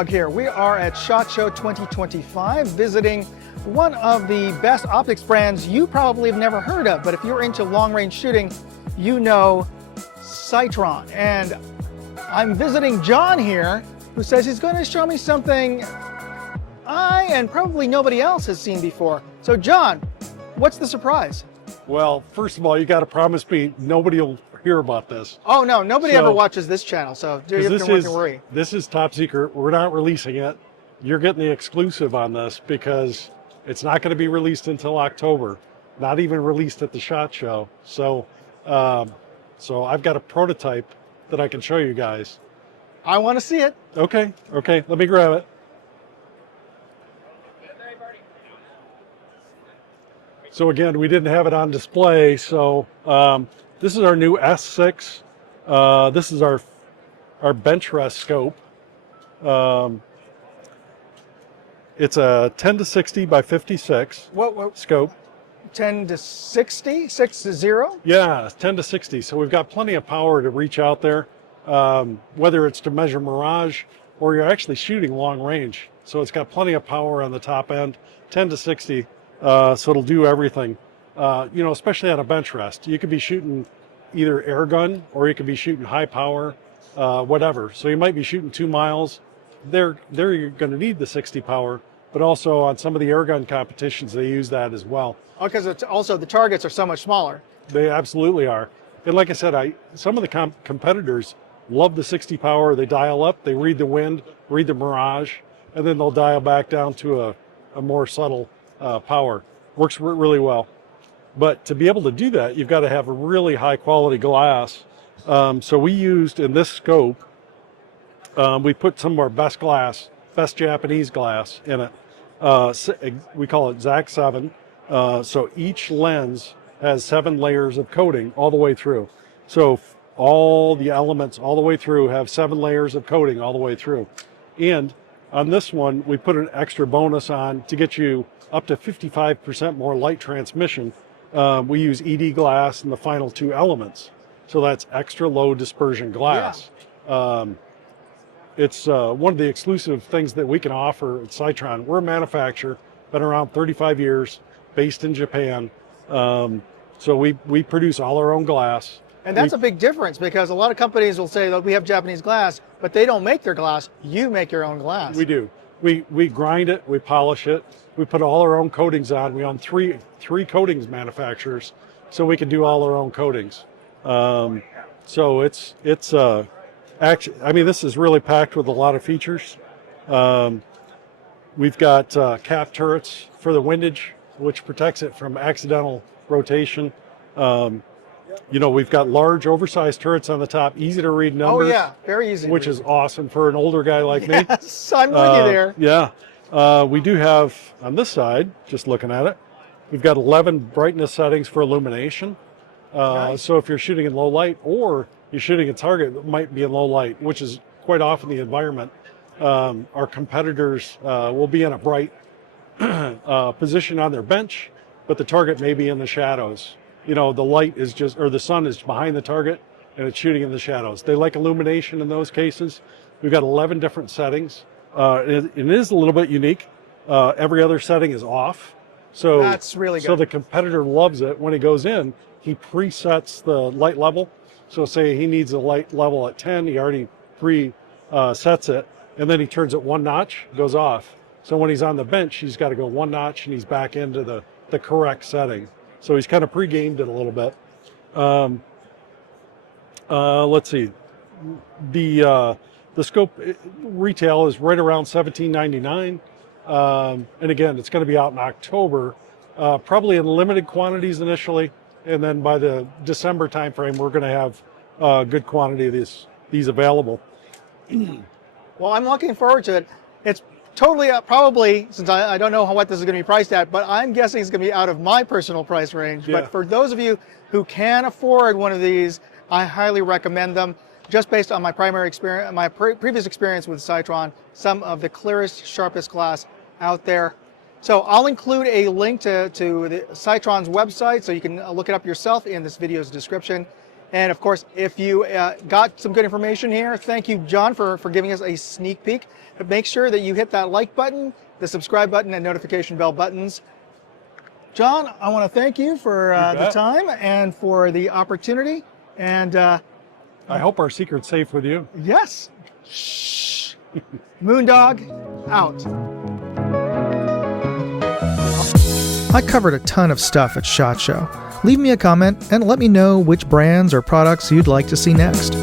Moondog here. We are at SHOT Show 2025 visiting one of the best optics brands you probably have never heard of, but if you're into long-range shooting, you know Sightron. And I'm visiting John here, who says he's going to show me something I and probably nobody else has seen before. So John, what's the surprise? Well, first of all, you got to promise me nobody will hear about this. Oh no, nobody ever watches this channel, so you have to worry. This is top secret. We're not releasing it. You're getting the exclusive on this because it's not going to be released until October. Not even released at the SHOT Show. So, so I've got a prototype that I can show you guys. I want to see it. Okay, let me grab it. So again, we didn't have it on display, so this is our new S6. This is our benchrest scope. It's a 10 to 60 by 56 scope. 10 to 60? 6 to 0? Yeah, 10 to 60. So we've got plenty of power to reach out there, whether it's to measure mirage or you're actually shooting long range. So it's got plenty of power on the top end, 10 to 60. So it'll do everything, you know, especially on a bench rest. You could be shooting either air gun or you could be shooting high power, whatever. So you might be shooting 2 miles. There you're going to need the 60 power, but also on some of the air gun competitions, they use that as well. Oh, because it's also the targets are so much smaller. They absolutely are. And like I said, some of the competitors love the 60 power. They dial up, they read the wind, read the mirage, and then they'll dial back down to a more subtle power. Works really well. But to be able to do that, you've got to have a really high quality glass. So we used in this scope, we put some of our best Japanese glass in it. We call it ZAC 7. So each lens has 7 layers of coating all the way through. So all the elements all the way through have 7 layers of coating all the way through. And on this one, we put an extra bonus on to get you up to 55% more light transmission. We use ED glass in the final 2 elements. So that's extra low dispersion glass. Yeah. It's one of the exclusive things that we can offer at Sightron. We're a manufacturer, been around 35 years, based in Japan. So we produce all our own glass. And that's a big difference because a lot of companies will say that we have Japanese glass, but they don't make their glass. You make your own glass. We do. We grind it, we polish it, we put all our own coatings on. We own three coatings manufacturers, so we can do all our own coatings. So it's actually, I mean, this is really packed with a lot of features. We've got cap turrets for the windage, which protects it from accidental rotation. You know, we've got large, oversized turrets on the top, easy to read numbers. Oh yeah, very easy. Which is awesome for an older guy like me. Yes, I'm with you there. Yeah. We do have, on this side, just looking at it, we've got 11 brightness settings for illumination. Nice. So if you're shooting in low light or you're shooting a target that might be in low light, which is quite often the environment, our competitors will be in a bright position on their bench, but the target may be in the shadows. You know, the light is just, or the sun is behind the target and it's shooting in the shadows. They like illumination in those cases. We've got 11 different settings. It is a little bit unique. Every other setting is off. So that's really good. So the competitor loves it. When he goes in, he presets the light level. So say he needs a light level at 10, he already sets it, and then he turns it 1 notch, goes off. So when he's on the bench, he's got to go 1 notch and he's back into the correct setting. So he's kind of pre-gamed it a little bit. Let's see. The scope retail is right around $17.99. And again, it's going to be out in October, probably in limited quantities initially. And then by the December timeframe, we're going to have a good quantity of these available. Well, I'm looking forward to it. It's totally, probably, since I don't know what this is going to be priced at, but I'm guessing it's going to be out of my personal price range. Yeah. But for those of you who can afford one of these, I highly recommend them. Just based on my primary experience, my previous experience with Sightron, some of the clearest, sharpest glass out there. So I'll include a link to the Sightron's website so you can look it up yourself in this video's description. And of course, if you got some good information here, thank you, John, for giving us a sneak peek. But make sure that you hit that like button, the subscribe button, and notification bell buttons. John, I want to thank you for the time and for the opportunity. And I hope our secret's safe with you. Yes. Shh. Moondog, out. I covered a ton of stuff at SHOT Show. Leave me a comment and let me know which brands or products you'd like to see next.